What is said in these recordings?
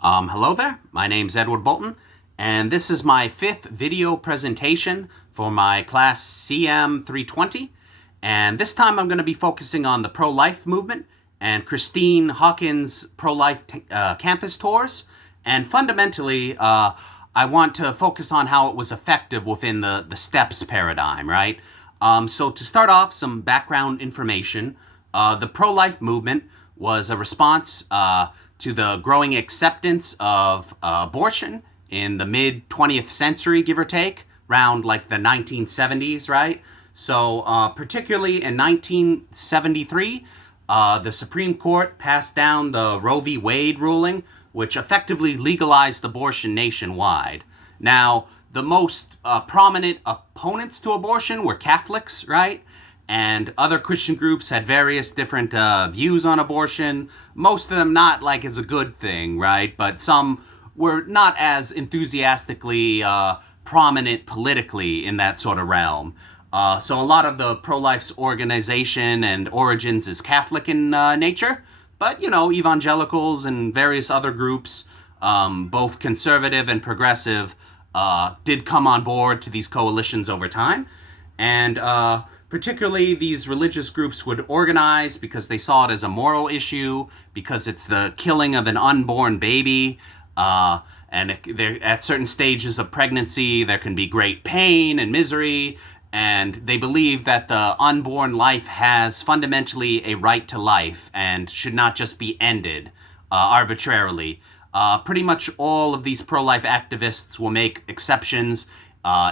Hello there, my name's Edward Bolton, and this is my fifth video presentation for my class CM-320, and this time I'm going to be focusing on the pro-life movement and Christine Hawkins' pro-life campus tours, and fundamentally, I want to focus on how it was effective within the STEPS paradigm, right? So to start off, some background information. The pro-life movement was a response to the growing acceptance of abortion in the mid 20th century, give or take, around like the 1970s, right? So, particularly in 1973, the Supreme Court passed down the Roe v. Wade ruling, which effectively legalized abortion nationwide. Now, the most prominent opponents to abortion were Catholics, right? And other Christian groups had various different views on abortion. Most of them not like as a good thing, right? But some were not as enthusiastically prominent politically in that sort of realm. So a lot of the pro-life's organization and origins is Catholic in nature. But, you know, evangelicals and various other groups, both conservative and progressive, did come on board to these coalitions over time. And particularly these religious groups would organize because they saw it as a moral issue, because it's the killing of an unborn baby. And at certain stages of pregnancy, there can be great pain and misery. And they believe that the unborn life has fundamentally a right to life and should not just be ended arbitrarily. Pretty much all of these pro-life activists will make exceptions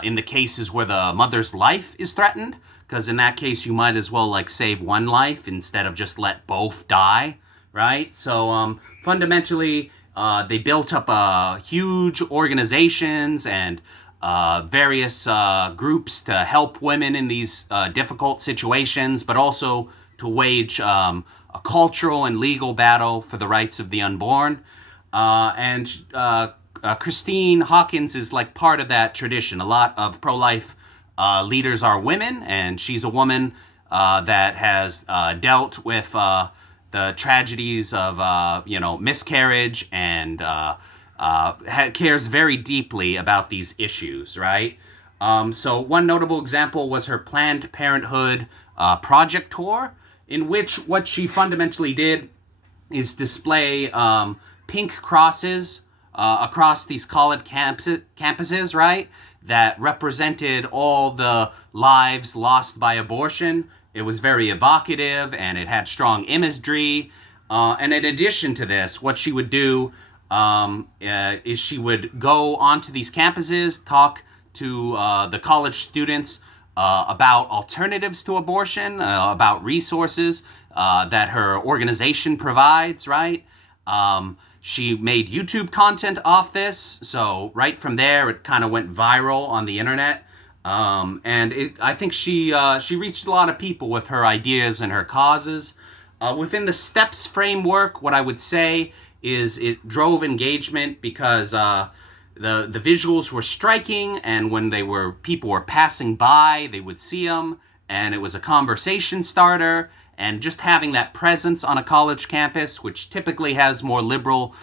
in the cases where the mother's life is threatened, because in that case you might as well like save one life instead of just let both die, right? So fundamentally, they built up huge organizations and various groups to help women in these difficult situations, but also to wage a cultural and legal battle for the rights of the unborn. Christine Hawkins is like part of that tradition. A lot of pro-life leaders are women, and she's a woman that has dealt with the tragedies of miscarriage and cares very deeply about these issues, right? So one notable example was her Planned Parenthood project tour, in which what she fundamentally did is display pink crosses across these college campuses, right? That represented all the lives lost by abortion. It was very evocative and it had strong imagery. And in addition to this, what she would do is she would go onto these campuses, talk to the college students about alternatives to abortion, about resources that her organization provides, right? She made YouTube content off this, so right from there, it kind of went viral on the internet. I think she reached a lot of people with her ideas and her causes. Within the STEPS framework, what I would say is it drove engagement because the visuals were striking, and when people were passing by, they would see them, and it was a conversation starter. And just having that presence on a college campus, which typically has more liberal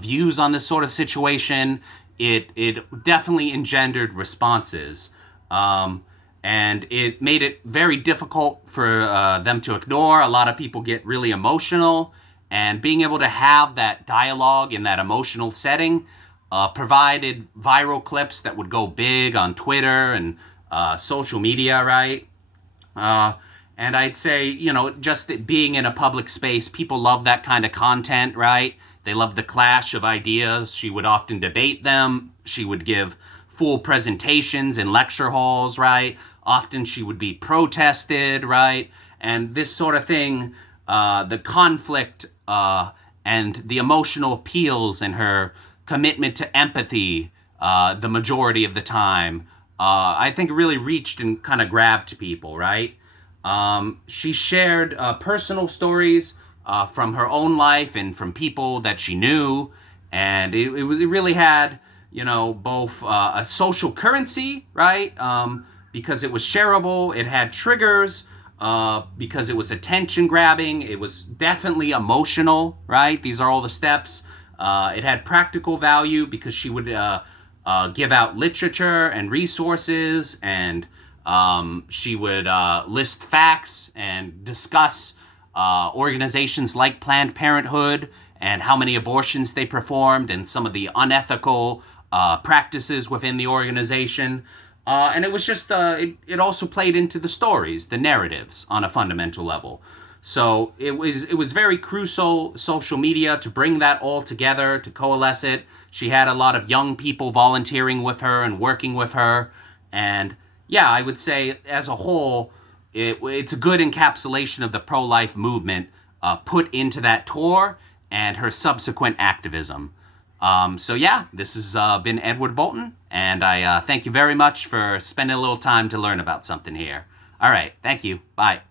views on this sort of situation, it definitely engendered responses. And it made it very difficult for them to ignore. A lot of people get really emotional, and being able to have that dialogue in that emotional setting provided viral clips that would go big on Twitter and social media, right? And I'd say, just being in a public space, people love that kind of content, right? They love the clash of ideas. She would often debate them. She would give full presentations in lecture halls, right? Often she would be protested, right? And this sort of thing, the conflict and the emotional appeals and her commitment to empathy the majority of the time, I think really reached and kind of grabbed people, right? She shared personal stories from her own life and from people that she knew, and it really had, both a social currency, right? Because it was shareable. It had triggers because it was attention grabbing. It was definitely emotional, right? These are all the steps. It had practical value because she would give out literature and resources, and she would list facts and discuss organizations like Planned Parenthood and how many abortions they performed and some of the unethical practices within the organization. And it was just, it also played into the stories, the narratives on a fundamental level. So it was very crucial social media to bring that all together, to coalesce it. She had a lot of young people volunteering with her and working with her. And yeah, I would say as a whole, it's a good encapsulation of the pro-life movement put into that tour and her subsequent activism. So yeah, this has been Edward Bolton, and I thank you very much for spending a little time to learn about something here. All right, thank you. Bye.